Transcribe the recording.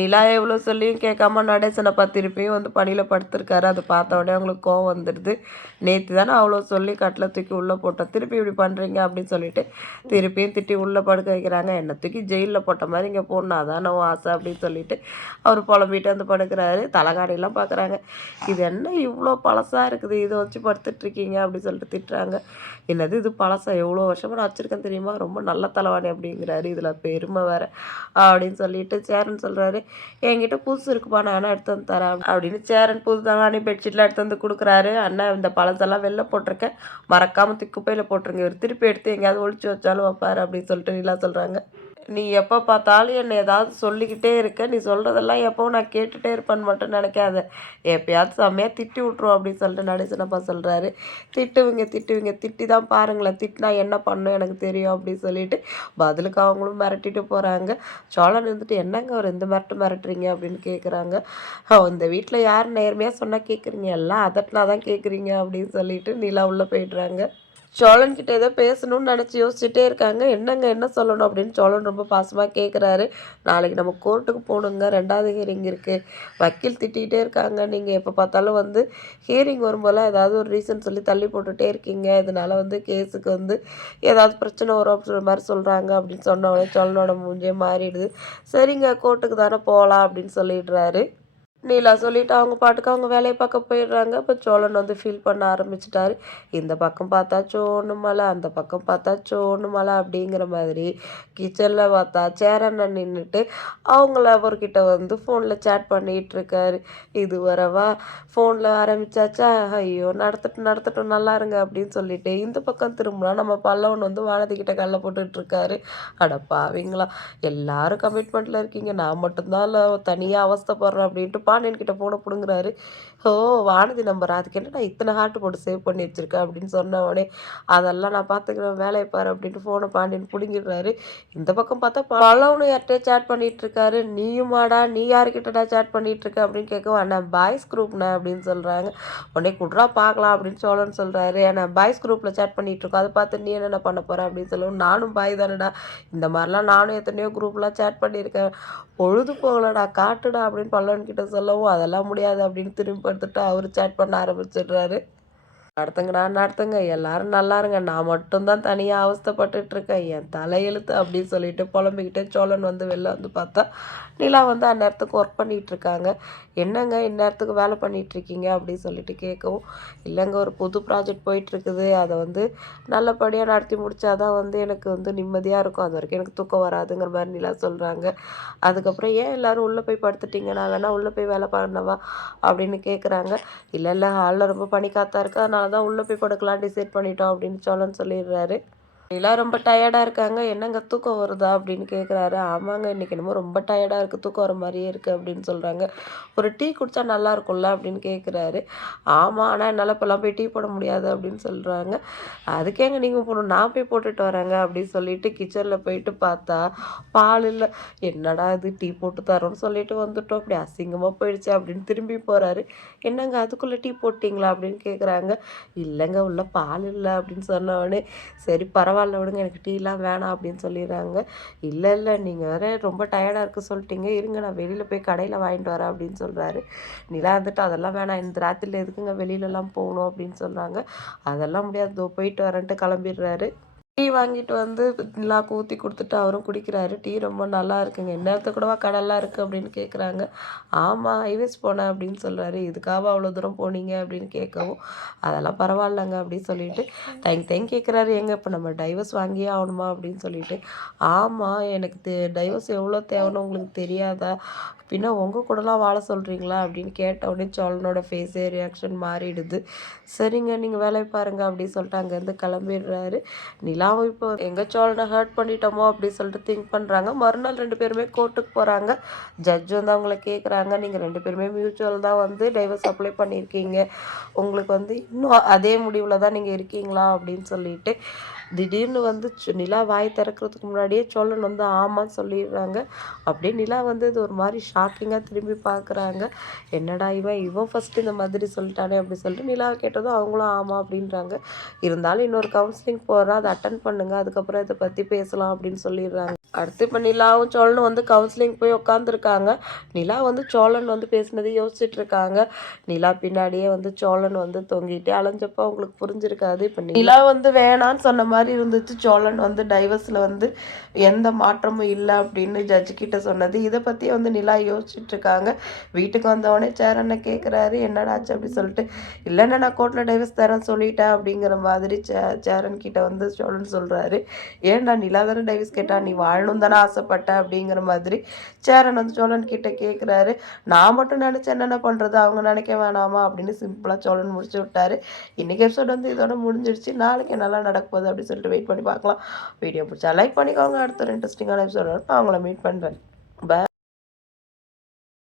நிலா எவ்வளோ சொல்லியும் கேட்காம நடேசனப்பா திருப்பியும் வந்து பணியில் படுத்திருக்காரு. அதை பார்த்த உடனே அவங்களுக்கு கோவம் வந்துடுது. நேற்று தானே அவ்வளோ சொல்லி கட்டில் தூக்கி உள்ளே போட்டோம். திருப்பி இப்படி பண்ணுறீங்க அப்படின்னு சொல்லிட்டு திருப்பியும் திட்டி உள்ளே படுக்க வைக்கிறாங்க. என்னை தூக்கி ஜெயிலில் போட்ட மாதிரி இங்கே போடணும் அதான் நான் ஆசை அப்படின்னு சொல்லிட்டு அவர் புலம்பிட்டு வந்து படுக்கிறாரு. தலைகாடிலாம் பார்க்குறாங்க. இது என்ன இவ்வளோ பழசாக இருக்குது? இதை வச்சு படுத்துட்ருக்கீங்க அப்படின்னு சொல்லிட்டு திட்டுறாங்க. என்னது இது பழசா? எவ்வளோ வருஷமாக நான் வச்சுருக்கேன் தெரியுமா? ரொம்ப நல்ல தலைவாணி அப்படிங்கிறாரு. இதில் பெருமை வேறு அப்படின்னு சொல்லிட்டு சேரன் சொல்கிறாரு என்கிட்ட புதுசு இருக்குப்பா நான் எடுத்து வந்து தரேன் அப்படின்னு சேரன் புது தலைவாணி பெட்ஷீட்லாம் எடுத்து வந்து கொடுக்குறாரு. அண்ணன் இந்த பழசெல்லாம் வெளில போட்டிருக்கேன் மறக்காமல் குப்பையில் போட்டுருங்க. இவர் திருப்பி எடுத்து எங்கேயாவது ஒழிச்சு வச்சாலும் வைப்பார் அப்படின்னு சொல்லிட்டு நிலா சொல்கிறாங்க நீ எப்போ பார்த்தாலும் என்னை ஏதாவது சொல்லிக்கிட்டே இருக்க. நீ சொல்கிறதெல்லாம் எப்போவும் நான் கேட்டுகிட்டே இருப்பேன்னு மட்டும் நினைக்காத. எப்பயாவது செம்மையாக திட்டி விட்ருவோம் அப்படின்னு சொல்லிட்டு நடேசனப்பா சொல்கிறாரு திட்டுவிங்க திட்டுவீங்க. திட்டி தான் பாருங்களேன். திட்டினா என்ன பண்ணும் எனக்கு தெரியும் அப்படின்னு சொல்லிட்டு பதிலுக்கு அவங்களும் மிரட்டிட்டு போகிறாங்க சோழன் இருந்துட்டு என்னங்க அவர் இந்த மிரட்டு மிரட்டுறீங்க? அப்படின்னு கேட்குறாங்க இந்த வீட்டில் யார் நேர்மையாக சொன்னால் கேட்குறீங்க எல்லாம் அதட்டினா தான் கேட்குறீங்க அப்படின்னு சொல்லிட்டு நிலா உள்ளே போயிடுறாங்க. சோழன்கிட்ட ஏதோ பேசணும்னு நினச்சி யோசிச்சுட்டே இருக்காங்க. என்னங்க என்ன சொல்லணும்? அப்படின்னு சோழன் ரொம்ப பாசமாக கேட்குறாரு நாளைக்கு நம்ம கோர்ட்டுக்கு போகணுங்க. ரெண்டாவது ஹியரிங் இருக்குது வக்கீல் திட்டிகிட்டே இருக்காங்க. நீங்கள் எப்போ பார்த்தாலும் வந்து ஹியரிங் வரும்போல ஏதாவது ஒரு ரீசன் சொல்லி தள்ளி போட்டுகிட்டே இருக்கீங்க. இதனால் வந்து கேஸுக்கு வந்து ஏதாவது பிரச்சனை வரும் அப்படின்ற மாதிரி சொல்கிறாங்க அப்படின்னு சொன்ன உடனே சொல்லனோட மூஞ்சே மாறிடுது. சரிங்க கோர்ட்டுக்கு தானே போகலாம் அப்படின்னு சொல்லிடுறாரு. நீலா சொல்லிட்டு அவங்க பாட்டுக்கு அவங்க வேலையை பார்க்க போயிடுறாங்க. இப்போ சோழன் வந்து ஃபீல் பண்ண ஆரம்பிச்சிட்டாரு. இந்த பக்கம் பார்த்தா சோனு மலை அந்த பக்கம் பார்த்தா சோனு மலை அப்படிங்கிற மாதிரி கிச்சனில் பார்த்தா சேரண்ணன் நின்றுட்டு அவங்கள அவர்கிட்ட வந்து ஃபோனில் சேட் பண்ணிகிட்டு இருக்காரு இது வரவா? ஃபோனில் ஆரம்பிச்சாச்சா? ஐயோ நடத்தட்டும் நடத்தட்டும் நல்லா இருங்க அப்படின்னு சொல்லிட்டு இந்த பக்கம் திரும்பினா நம்ம பல்லவன் வந்து வானதிக்கிட்ட கல்ல போட்டுட்ருக்காரு. இருக்காரு அட எல்லாரும் கமிட்மெண்ட்டில் இருக்கீங்க. நான் மட்டும்தான் தனியாக அவஸ்தைப்படுறேன் அப்படின்ட்டு பாண்டியன் கிட்ட ஃபோனை பிடுங்குறாரு. ஓ வானதி நம்பர் அதுக்கு என்ன நான் இத்தனை ஹார்ட் போட்டு சேவ் பண்ணி வச்சிருக்கேன் அப்படின்னு சொன்ன உடனே அதெல்லாம் நான் பார்த்துக்கிறேன் வேலையை பாரு அப்படின்ட்டு ஃபோனை பாண்டியன் பிடுங்கிடுறாரு. இந்த பக்கம் பார்த்தா பழவனு யார்கிட்டயே சேட் பண்ணிட்டு இருக்காரு நீயுமாடா நீ யாருக்கிட்டடா சேட் பண்ணிட்டு இருக்க அப்படின்னு கேட்கவும் அண்ணா பாய்ஸ் குரூப்ண்ணே அப்படின்னு சொல்கிறாங்க உடனே குட்ரா பார்க்கலாம் அப்படின்னு சொல்லணும்னு சொல்கிறாரு ஏன்னா பாய்ஸ் குரூப்பில் சேட் பண்ணிட்டு இருக்கோம் அதை பார்த்து நீ என்னென்ன பண்ண போகிற அப்படின்னு சொல்லவும் நானும் பாய் தானடா. இந்த மாதிரிலாம் நானும் எத்தனையோ குரூப்லாம் சேட் பண்ணியிருக்கேன். பொழுது போகலடா காட்டுடா அப்படின்னு பல்லவன் கிட்ட சொல்லவும் அதெல்லாம் முடியாது அப்படின்னு திரும்பி படுத்துட்டு அவர் சேட் பண்ண ஆரம்பிச்சிடுறாரு. நடத்துங்கடா நடத்துங்க. எல்லாரும் நல்லா இருங்க. நான் மட்டும்தான் தனியாக அவஸ்தப்பட்டுட்டு இருக்கேன் என் தலையெழுத்து அப்படின்னு சொல்லிட்டு புலம்பிக்கிட்டே சோழன் வந்து வெளில வந்து பார்த்தா நிலா வந்து அந்நேரத்துக்கு ஒர்க் பண்ணிகிட்டு இருக்காங்க என்னங்க இந்நேரத்துக்கு வேலை பண்ணிகிட்டு இருக்கீங்க அப்படின்னு சொல்லிட்டு கேட்கவும் இல்லைங்க ஒரு புது ப்ராஜெக்ட் போயிட்டுருக்குது அதை வந்து நல்லபடியாக நடத்தி முடிச்சாதான் வந்து எனக்கு வந்து நிம்மதியாக இருக்கும். அது வரைக்கும் எனக்கு தூக்கம் வராதுங்கிற மாதிரி நிலா சொல்கிறாங்க அதுக்கப்புறம் ஏன் எல்லோரும் உள்ளே போய் படுத்துட்டீங்க? நான் வேணால் உள்ளே போய் வேலை பண்ணவா அப்படின்னு கேட்குறாங்க இல்லை இல்லை ஹாலில் ரொம்ப பனி காத்தா இருக்குது அதனால தான் உள்ளே போய் படுக்கலாம் டிசைட் பண்ணிட்டோம் அப்படின்னு சோழன் சொல்லிடுறாரு. எல்லாம் ரொம்ப டயர்டாக இருக்காங்க. என்னங்க தூக்கம் வருதா? அப்படின்னு கேட்குறாரு ஆமாங்க இன்றைக்கி என்னமோ ரொம்ப டயர்டாக இருக்குது தூக்கம் வர மாதிரியே இருக்குது அப்படின்னு சொல்கிறாங்க ஒரு டீ குடித்தா நல்லா இருக்கும்ல அப்படின்னு கேட்குறாரு ஆமாம் ஆனால் என்னால் இப்போல்லாம் போய் டீ போட முடியாது அப்படின்னு சொல்கிறாங்க அதுக்கேங்க நீங்கள் போகணும் நான் போய் போட்டுட்டு வரேங்க அப்படின்னு சொல்லிட்டு கிச்சனில் போயிட்டு பார்த்தா பால் இல்லை. என்னடா இது? டீ போட்டு தரோன்னு சொல்லிட்டு வந்துட்டோம். அப்படி அசிங்கமாக போயிடுச்சு அப்படின்னு திரும்பி போகிறாரு என்னங்க அதுக்குள்ளே டீ போட்டிங்களா அப்படின்னு கேட்குறாங்க இல்லைங்க உள்ள பால் இல்லை அப்படின்னு சொன்ன சரி பரவாயில்ல. பரவாயில்ல விடுங்க எனக்கு டீலாம் வேணாம் அப்படின்னு சொல்லிடுறாங்க. இல்லை இல்லை நீங்கள் வேறு ரொம்ப டயர்டாக இருக்க சொல்லிட்டீங்க. இருங்க நான் வெளியில் போய் கடையில் வாங்கிட்டு வரேன் அப்படின்னு சொல்கிறாரு நிலா வந்துட்டு அதெல்லாம் வேணாம் இந்த ராத்திரியில் எதுக்குங்க வெளியிலலாம் போகணும்? அப்படின்னு சொல்கிறாங்க அதெல்லாம் முடியாது போயிட்டு வரேன்ட்டு கிளம்பிடுறாரு. டீ வாங்கிட்டு வந்து எல்லாம் ஊற்றி கொடுத்துட்டு அவரும் குடிக்கிறாரு. டீ ரொம்ப நல்லா இருக்குங்க. இந்நேரத்துக்கு கூடவா கடல்லாம் இருக்குது அப்படின்னு கேட்குறாங்க ஆமாம் ஹைவேஸ் போனேன் அப்படின்னு சொல்கிறாரு இதுக்காக அவ்வளோ தூரம் போனீங்க அப்படின்னு கேட்கவும் அதெல்லாம் பரவாயில்லங்க அப்படின்னு சொல்லிட்டு தேங்க் தேங்க் கேட்குறாரு எங்கே இப்போ நம்ம டைவர்ஸ் வாங்கியே ஆகணுமா? அப்படின்னு சொல்லிட்டு ஆமாம் எனக்கு டைவர்ஸ் எவ்வளோ தேவைன்னு உங்களுக்கு தெரியாதா? பின்ன உங்கள் கூடலாம் வாழ சொல்கிறீங்களா அப்படின்னு கேட்ட உடனே சோழனோட ஃபேஸே ரியாக்ஷன் மாறிடுது. சரிங்க நீங்கள் வேலையை பாருங்கள் அப்படின்னு சொல்லிட்டு அங்கேருந்து கிளம்பிடுறாரு. நிலாவும் இப்போ எங்கள் சோழனை ஹர்ட் பண்ணிட்டோமோ? அப்படின்னு சொல்லிட்டு திங்க் பண்ணுறாங்க மறுநாள் ரெண்டு பேருமே கோர்ட்டுக்கு போகிறாங்க ஜட்ஜ் வந்து அவங்கள கேட்குறாங்க நீங்கள் ரெண்டு பேருமே மியூச்சுவல் தான் வந்து டைவர்ஸ் அப்ளை பண்ணியிருக்கீங்க. உங்களுக்கு வந்து இன்னும் அதே முடிவில் தான் நீங்கள் இருக்கீங்களா? அப்படின்னு சொல்லிட்டு திடீர்னு வந்து நிலா வாய் திறக்கிறதுக்கு முன்னாடியே சோழன் வந்து ஆமான்னு சொல்லிடுறாங்க. அப்படியே நிலா வந்து இது ஒரு மாதிரி ஷாக்கிங்காக திரும்பி பார்க்குறாங்க. என்னடா இவன் இவன் ஃபஸ்ட்டு இந்த மாதிரி சொல்லிட்டானே அப்படி சொல்லிட்டு நிலாவை கேட்டதும் அவங்களும் ஆமாம் அப்படின்றாங்க. இருந்தாலும் இன்னொரு கவுன்சிலிங் போகிறா அதை அட்டன் பண்ணுங்கள் அதுக்கப்புறம் இதை பற்றி பேசலாம் அப்படின்னு சொல்லிடுறாங்க. அடுத்து இப்போ நிலாவும் சோழனும் வந்து கவுன்சிலிங் போய் உட்காந்துருக்காங்க நிலா வந்து சோழன் வந்து பேசினது யோசிச்சுட்டு இருக்காங்க நிலா பின்னாடியே வந்து சோழன் வந்து தொங்கிட்டு அலைஞ்சப்போ அவங்களுக்கு புரிஞ்சிருக்காது. இப்போ நிலா வந்து வேணான்னு சொன்ன மாதிரி இருந்துச்சு. சோழன் வந்து டைவர்ஸில் வந்து எந்த மாற்றமும் இல்லை அப்படின்னு ஜட்ஜு கிட்ட சொன்னது. இதை பற்றி வந்து நிலா யோசிச்சுட்டு இருக்காங்க வீட்டுக்கு வந்தவொடனே சேரனை கேட்குறாரு என்னடாச்சு? அப்படி சொல்லிட்டு இல்லைன்னா நான் கோர்ட்டில் டைவர்ஸ் தரேன் சொல்லிட்டேன். அப்படிங்கிற மாதிரி சே சேரன் கிட்ட வந்து சோழன் சொல்கிறாரு ஏன்டா நிலா தானே டைவர்ஸ் கேட்டா? நீ வாழணும் தானே ஆசைப்பட்ட அப்படிங்கிற மாதிரி சேரன் வந்து சோழன் கிட்ட கேட்குறாரு நான் மட்டும் நினச்சி என்னென்ன பண்ணுறது அவங்க நினைக்க வேணாமா? அப்படின்னு சிம்பிளாக சோழன் முடிச்சு விட்டாரு. இன்னைக்கு எபிசோட் வந்து இதோட முடிஞ்சிடுச்சு நாளைக்கு என்னெல்லாம் நடக்க போகுது அப்படின்னு சொல்லிட்டு வெயிட் பண்ணி பார்க்கலாம். வீடியோ பிடிச்சா லைக் பண்ணிக்கோங்க. அடுத்த ஒரு இன்ட்ரெஸ்டிங்கான எபிசோட நான் அவங்கள மீட் பண்ணுறேன் பாய்